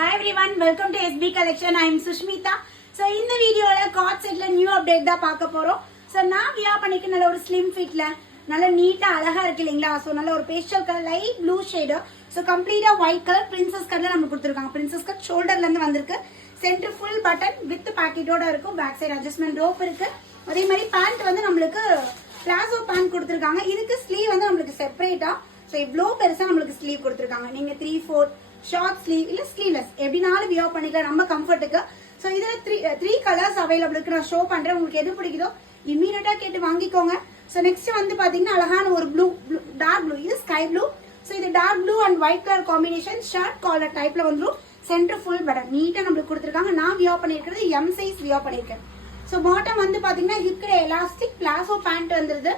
Hi everyone, welcome to SB Collection. I am Sushmita. So இந்த வீடியோல God செட்ல new update தான் பார்க்க போறோம். So நான் வியர் பண்ணிக்க நல்ல ஒரு ஸ்லிம் ஃபிட்ல நல்ல நீட்டா அழகா இருக்கு இல்லீங்களா? சோ நல்ல ஒரு pastel colour light blue shade. So கம்ப்ளீட்டா ஒயிட் கலர் பிரின்சஸ் கட்ல நமக்கு கொடுத்திருக்காங்க. பிரின்சஸ் கட் ஷோல்டர்ல இருந்து வந்திருக்கு. சென்டர் ஃபுல் பட்டன் வித் பாக்கெட்டோட இருக்கும். பேக் சைடு அட்ஜஸ்ட்மென்ட் ரோப் இருக்கு. அதே மாதிரி பேண்ட் வந்து நமக்கு பிளாசோ பேண்ட் கொடுத்திருக்காங்க. இதுக்கு ஸ்லீவ் வந்து நமக்கு செப்பரேட்டா சோ இவ்ளோ பெருசா நமக்கு ஸ்லீவ் கொடுத்திருக்காங்க. நீங்க 3/4 ஷார்ட் ஸ்லீவ் இல்ல ஸ்லீவ்லெஸ் எப்படினாலும் வியர் பண்ணிக்கலாம் நம்ம கம்ஃபர்ட்டுக்கு. சோ இதுல த்ரீ கலர்ஸ் அவைலபிள் இருக்கு. நான் ஷோ பண்றேன், உங்களுக்கு எது பிடிக்குதோ இம்மீடியட்டா கேட்டு வாங்கிக்கோங்க. சோ நெக்ஸ்ட் வந்து பாத்தீங்கன்னா அழகான ஒரு ப்ளூ டார்க் ப்ளூ, இது ஸ்கை ப்ளூ. சோ இது dark blue and white colour combination short collar டைப்ல வந்துரும். சென்டர் ஃபுல் பட்டன் நீட்டா நமக்கு கொடுத்திருக்காங்க. நான் வியர் பண்ணிருக்கிறது எம் சைஸ் வியர் பண்ணிருக்கேன். சோ பாட்டம் வந்து பாத்தீங்கன்னா ஹிப்ல எலாஸ்டிக் பிளாசோ பேண்ட் வந்துருது.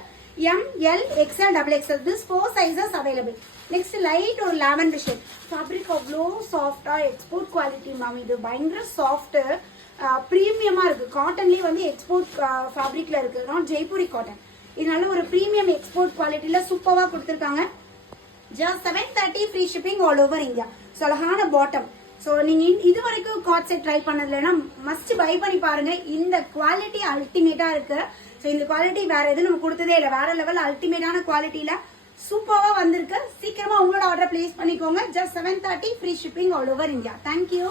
M, L, XL, XXL. This 4 sizes available. Next light or lavender shade. Fabric அவ்வளோ சாஃப்டா எக்ஸ்போர்ட் குவாலிட்டி மேம். இது பயங்கர சாஃப்ட் ப்ரீமியமா இருக்கு. காட்டன்லயே வந்து எக்ஸ்போர்ட் ஃபேப்ரிக்ல இருக்கு, நாட் ஜெய்ப்பூரி காட்டன். இது நல்ல ஒரு ப்ரீமியம் எக்ஸ்போர்ட் குவாலிட்டில சூப்பரா கொடுத்திருக்காங்க. Just 730 free shipping all over India. So அழகான பாட்டம். ஸோ நீங்க இது வரைக்கும் காட் செட் ட்ரை பண்ணதுலன்னா மஸ்ட் பை பண்ணி பாருங்க. இந்த குவாலிட்டி அல்டிமேட்டா இருக்கு. ஸோ இந்த குவாலிட்டி வேற எதுவும் நம்ம கொடுத்ததே இல்லை. வேற லெவல் அல்டிமேட்டான குவாலிட்டியில சூப்பரா வந்திருக்கு. சீக்கிரமா உங்களோட ஆர்டர் பிளேஸ் பண்ணிக்கோங்க. Just 730 free shipping all over India. Thank you.